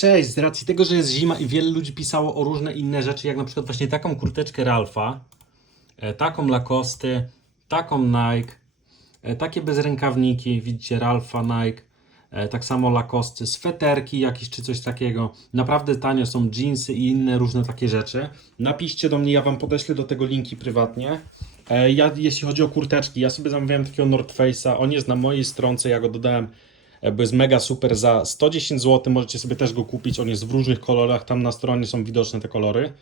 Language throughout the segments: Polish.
Cześć, z racji tego, że jest zima i wiele ludzi pisało o różne inne rzeczy, jak na przykład właśnie taką kurteczkę Ralfa, e, taką Lacoste, taką Nike, e, takie bezrękawniki, widzicie Ralfa, Nike, e, tak samo Lacoste, sweterki jakieś czy coś takiego. Naprawdę tanio są jeansy i inne różne takie rzeczy. Napiszcie do mnie, ja Wam podeślę do tego linki prywatnie. Ja, jeśli chodzi o kurteczki, ja sobie zamawiałem takiego North Face'a, on jest na mojej stronce, ja go dodałem bo jest mega super za 110 zł, możecie sobie też go kupić, on jest w różnych kolorach, tam na stronie są widoczne te kolory.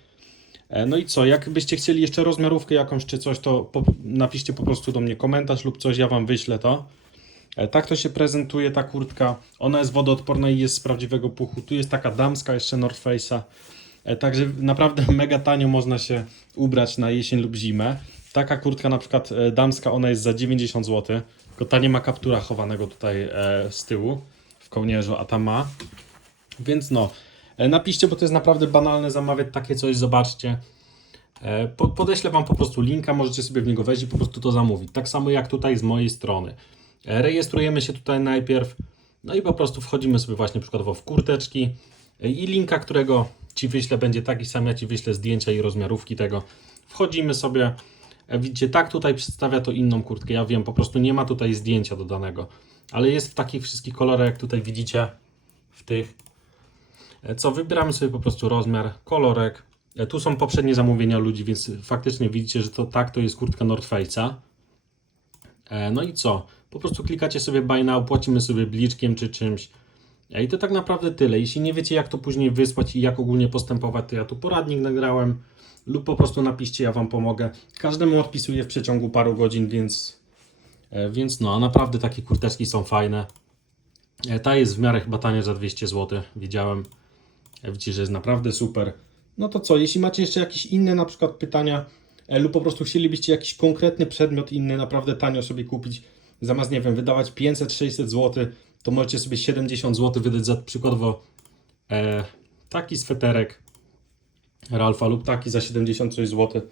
E, No i co, jakbyście chcieli jeszcze rozmiarówkę jakąś czy coś, to po, napiszcie po prostu do mnie komentarz lub coś, ja Wam wyślę to. E, Tak to się prezentuje ta kurtka, ona jest wodoodporna i jest z prawdziwego puchu. Tu jest taka damska jeszcze North Face'a, E, Także naprawdę mega tanio można się ubrać na jesień lub zimę. Taka kurtka na przykład damska, ona jest za 90 zł. Tylko ta nie ma kaptura chowanego tutaj e, z tyłu w kołnierzu, a ta ma. Więc no, e, napiszcie, bo to jest naprawdę banalne zamawiać takie coś, zobaczcie. E, po, podeślę Wam po prostu linka, możecie sobie w niego wejść i po prostu to zamówić. Tak samo jak tutaj z mojej strony. Rejestrujemy się tutaj najpierw, no i po prostu wchodzimy sobie właśnie przykładowo w kurteczki i linka, którego Ci wyślę będzie taki sam, ja Ci wyślę zdjęcia i rozmiarówki tego. Wchodzimy sobie, widzicie, tak tutaj przedstawia to inną kurtkę, ja wiem, po prostu nie ma tutaj zdjęcia dodanego, ale jest w takich wszystkich kolorach, jak tutaj widzicie, w tych. E, Co wybieramy sobie po prostu rozmiar, kolorek. E, Tu są poprzednie zamówienia ludzi, więc faktycznie widzicie, że to tak to jest kurtka North Face'a. E, No i co? Po prostu klikacie sobie buy now, płacimy sobie bliczkiem czy czymś. I to tak naprawdę tyle. Jeśli nie wiecie, jak to później wysłać i jak ogólnie postępować, to ja tu poradnik nagrałem lub po prostu napiszcie, ja Wam pomogę. Każdemu odpisuję w przeciągu paru godzin, więc, e, więc no, naprawdę takie kurteczki są fajne. E, Ta jest w miarę chyba tania za 200 zł, widziałem. E, Widzicie, że jest naprawdę super. No to co, jeśli macie jeszcze jakieś inne na przykład pytania lub po prostu chcielibyście jakiś konkretny przedmiot inny naprawdę tanio sobie kupić, zamiast, nie wiem, wydawać 500-600 zł, to możecie sobie 70 zł wydać za przykładowo e, taki sweterek Ralfa lub taki za 76 zł.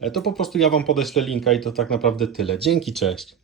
E, to po prostu ja Wam podeślę linka i to tak naprawdę tyle. Dzięki, cześć.